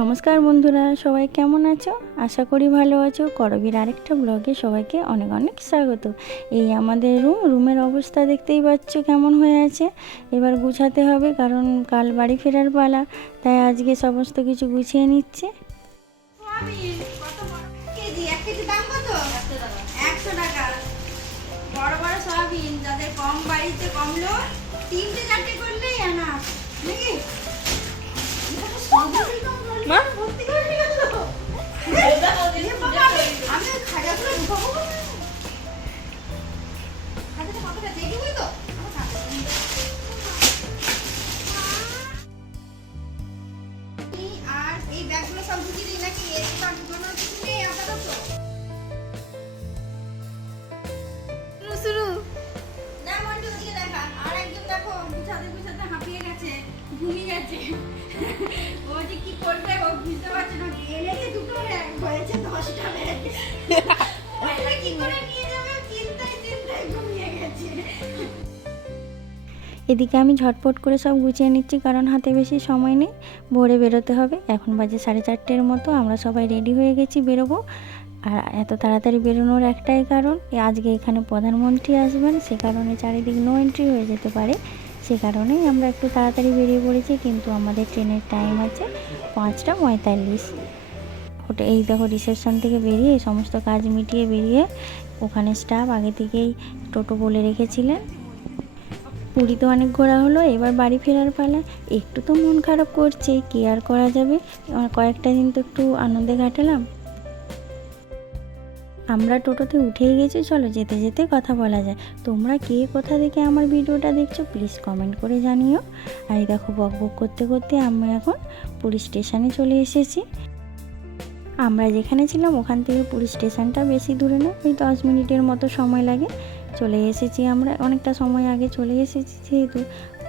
নমস্কার বন্ধুরা, সবাই কেমন আছো? আশা করি ভালো আছো। করবীর আরেকটা ব্লগে সবাইকে অনেক অনেক স্বাগত। এই আমাদের রুমের অবস্থা দেখতেই পাচ্ছ কেমন হয়ে আছে। এবার গুছাতে হবে, কারণ কাল বাড়ি ফেরার পালা, তাই আজকে সমস্ত কিছু গুছিয়ে নিচ্ছে। বড় বড় সয়াবিন, যাদের কম বাড়িতে কম লোক, 3-4টে করলেই আনা নাকি? মা ভর্তি করে নিয়ে গেল। আমি খাজাগুলো ঢুকাবো না। খাজাটা কতটা দেখবি তো? আর এই ব্যাগগুলো সব ঢুকিয়ে দিই নাকি? এর সব ঢুকানোর কিছু নেই আপাতত। শুরু না, মন্টু ওদিকে দেখা। আর একজন দেখো গুছাতে গুছাতে হাঁপিয়ে গেছে, ঘুমিয়ে গেছে। ও যে কি করবে ও বুঝতে পারছে না। এনেছে দুটো ব্যাগ, হয়েছে 10টা ব্যাগ। ওটা কি করে নিয়ে যাবে চিন্তায় চিন্তায় ঘুমিয়ে গেছে। এদিকে আমি ঝটপট করে সব গুছিয়ে নিচ্ছি, কারণ হাতে বেশি সময় নেই, ভোরে বেরোতে হবে। এখন বাজে 4:30 মতো। আমরা সবাই রেডি হয়ে গেছি, বেরোবো। আর এত তাড়াতাড়ি বেরোনোর একটাই কারণ, আজকে এখানে প্রধানমন্ত্রী আসবেন, সে কারণে চারিদিক নো এন্ট্রি হয়ে যেতে পারে। সে কারণেই আমরা একটু তাড়াতাড়ি বেরিয়ে পড়েছি, কিন্তু আমাদের ট্রেনের টাইম আছে 5:45। ওটা এই দেখো, রিসেপশন থেকে বেরিয়ে সমস্ত কাজ মিটিয়ে বেরিয়ে, ওখানে স্টাফ আগে থেকেই টোটো বলে রেখেছিলেন। পুরী তো অনেক ঘোরা হলো, এবার বাড়ি ফেরার পালা। একটু তো মন খারাপ করছে, কি আর করা যাবে। কয়েকটা দিন তো একটু আনন্দে কাটালাম। আমরা টোটোতে উঠেই গেছি, চলো যেতে যেতে কথা বলা যায়। তোমরা কে কোথা থেকে আমার ভিডিওটা দেখছো প্লিজ কমেন্ট করে জানিও। আর এই দেখো, বক বক করতে করতে আমরা এখন পুরী স্টেশনে চলে এসেছি। আমরা যেখানে ছিলাম ওখান থেকে পুরী স্টেশনটা বেশি দূরে না, ওই 10 মিনিটের মতো সময় লাগে। চলে এসেছি আমরা, অনেকটা সময় আগে চলে এসেছি, যেহেতু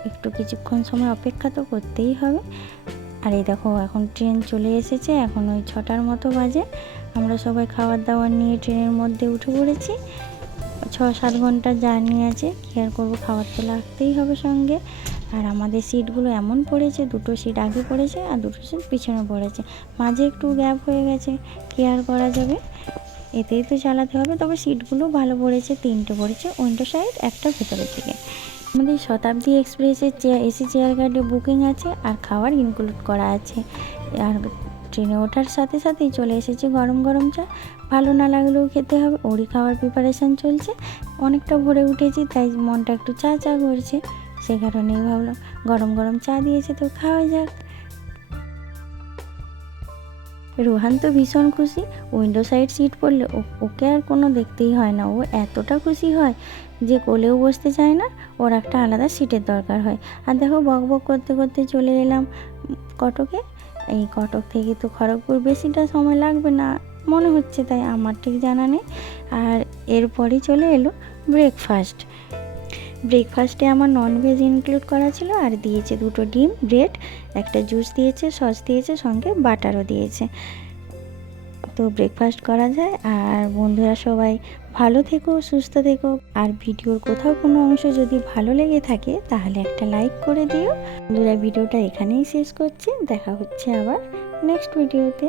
একটু কিছুক্ষণ সময় অপেক্ষা তো করতেই হবে। আর এই দেখো, এখন ট্রেন চলে এসেছে, এখন ওই 6টার মতো বাজে। আমরা সবাই খাবার দাবার নিয়ে ট্রেনের মধ্যে উঠে পড়েছি। 6-7 ঘন্টার জার্নি আছে, কী আর করবো, খাবার তো লাগতেই হবে সঙ্গে। আর আমাদের সিটগুলো এমন পড়েছে, 2টো সিট আগে পড়েছে আর 2টো সিট পিছনে পড়েছে, মাঝে একটু গ্যাপ হয়ে গেছে, কী আর করা যাবে, এতেই তো চালাতে হবে। তবে সিটগুলো ভালো পড়েছে, 3টে পড়েছে উইন্ডো সাইড, একটা ভেতরের দিকে। আমাদের শতাব্দী এক্সপ্রেসের এসি চেয়ার গার্ডে বুকিং আছে, আর খাবার ইনক্লুড করা আছে। আর ট্রেনে ওঠার সাথে সাথেই চলে এসেছে গরম গরম চা। ভালো না লাগলেও খেতে হবে, ওরই খাওয়ার প্রিপারেশান চলছে। অনেকটা ভোরে উঠেছি, তাই মনটা একটু চা চা করছে, সে কারণেই ভাবলাম গরম গরম চা দিয়েছে তো খাওয়া যাক। রোহান তো ভীষণ খুশি, উইন্ডো সাইড সিট পড়লে ওকে আর কোনো দেখতেই হয় না। ও এতটা খুশি হয় যে কোলেও বসতে চায় না, ওর একটা আলাদা সিটের দরকার হয়। আর দেখো, বক বক করতে করতে চলে এলাম কটকে। এই কটক থেকে তো খড়গপুর বেশিটা সময় লাগবে না মনে হচ্ছে, তাই আমার ঠিক জানা নেই। আর এরপরই চলে এলো ব্রেকফাস্ট। ব্রেকফাস্টে আমার ননভেজ ইনক্লুড করা ছিল, আর দিয়েছে 2টো ডিম, ব্রেড, একটা জুস দিয়েছে, সস দিয়েছে, সঙ্গে বাটারও দিয়েছে। তো ব্রেকফাস্ট করা যায়। আর বন্ধুরা সবাই ভালো থেকো, সুস্থ থেকো। আর ভিডিওর কোথাও কোনো অংশ যদি ভালো লেগে থাকে তাহলে একটা লাইক করে দিও। বন্ধুরা, ভিডিওটা এখানেই শেষ করছি, দেখা হচ্ছে আবার নেক্সট ভিডিওতে।